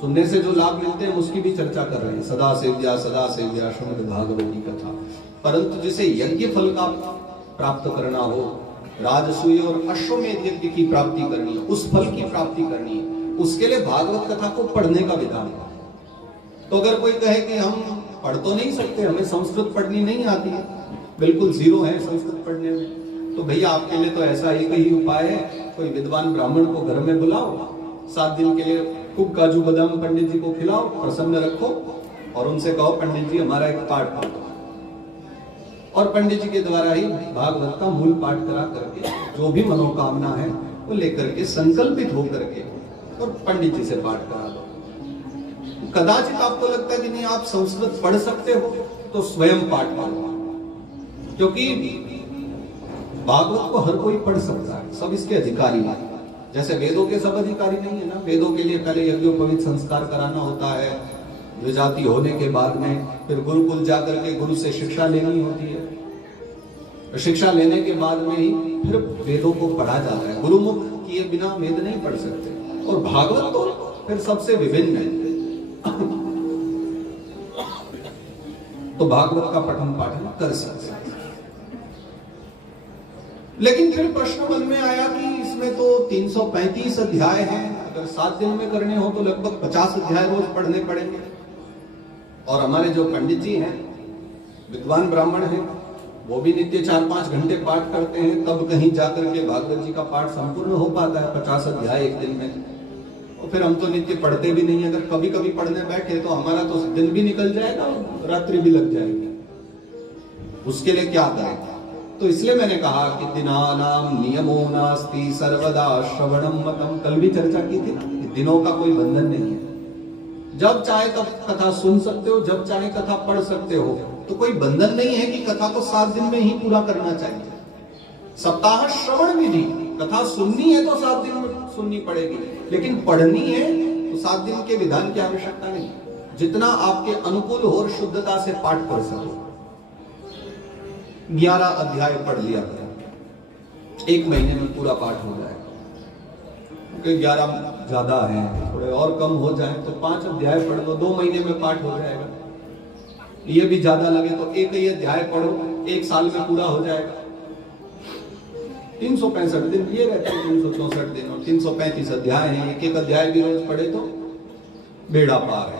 सुनने से जो लाभ मिलते हैं उसकी भी चर्चा कर रहे हैं। सदा सेव्या श्रीमद् भागवती कथा। परंतु जिसे यज्ञ फल का प्राप्त करना हो, राजसूय और अश्वमेध यज्ञ की प्राप्ति करनी है, उस फल की प्राप्ति करनी है, उसके लिए भागवत कथा को पढ़ने का विधान है। तो अगर कोई कहे कि हम पढ़ तो नहीं सकते, हमें संस्कृत पढ़नी नहीं आती है, बिल्कुल जीरो है संस्कृत पढ़ने में, तो भैया आपके लिए तो ऐसा एक ही उपाय है, कोई विद्वान ब्राह्मण को घर में बुलाओ, 7 दिन के लिए खूब काजू बादाम पंडित जी को खिलाओ, प्रसन्न रखो और उनसे कहो पंडित जी हमारा एक पाठ पढ़ो, और पंडित जी के द्वारा ही भागवत का मूल पाठ करा करके जो भी मनोकामना है वो लेकर के संकल्पित होकर के और पंडित जी से पाठ करा दो। कदाचित आपको लगता है कि नहीं आप संस्कृत पढ़ सकते हो तो स्वयं पाठ पढ़ो, क्योंकि भागवत को हर कोई पढ़ सकता है, सब इसके अधिकारी हैं। जैसे वेदों के सब अधिकारी नहीं है ना, वेदों के लिए पहले यज्ञोपवीत संस्कार कराना होता है, विजाति होने के बाद में फिर गुरुकुल जाकर के गुरु से शिक्षा लेनी होती है, शिक्षा लेने के बाद में ही फिर वेदों को पढ़ा जाता है। गुरुमुख किए बिना वेद नहीं पढ़ सकते, और भागवत तो फिर सबसे विभिन्न है। तो भागवत का पठन पाठन कर सकते हैं। लेकिन फिर प्रश्न मन में आया कि इसमें तो 335 अध्याय हैं, अगर 7 दिन में करने हो तो लगभग 50 अध्याय रोज पढ़ने पड़ेंगे। और हमारे जो पंडित जी हैं, विद्वान ब्राह्मण हैं, वो भी नित्य 4-5 घंटे पाठ करते हैं, तब कहीं जाकर के भागवत जी का पाठ संपूर्ण हो पाता है 50 अध्याय एक दिन में। और फिर हम तो नित्य पढ़ते भी नहीं, अगर कभी कभी पढ़ने बैठे तो हमारा तो दिन भी निकल जाएगा और रात्रि भी लग जाएगी, उसके लिए क्या करें। तो इसलिए मैंने कहा कि दिनानाम नियमो नास्ति सर्वदा श्रवणम मतम, कल भी चर्चा की थी ना, दिनों का कोई बंधन नहीं है, जब चाहे तब कथा सुन सकते हो, जब चाहे कथा पढ़ सकते हो, तो कोई बंधन नहीं है कि कथा को 7 दिन में ही पूरा करना चाहिए। सप्ताह श्रवण विधि, कथा सुननी है तो 7 दिन में सुननी पड़ेगी, लेकिन पढ़नी है तो 7 दिन के विधान की आवश्यकता नहीं, जितना आपके अनुकूल हो और शुद्धता से पाठ कर सको। 11 अध्याय पढ़ लिया करें, 1 महीने में पूरा पाठ हो जाएगा। क्योंकि 11 ज्यादा है, थोड़े और कम हो जाए तो 5 अध्याय पढ़ लो, 2 महीने में पाठ हो जाएगा। ये भी ज्यादा लगे तो 1 ही अध्याय पढ़ो, 1 साल में पूरा हो जाएगा। 365 दिन ये रहते हैं, 364 दिन और 335 अध्याय हैं, 1-1 अध्याय भी रोज पढ़े तो बेड़ा पार है।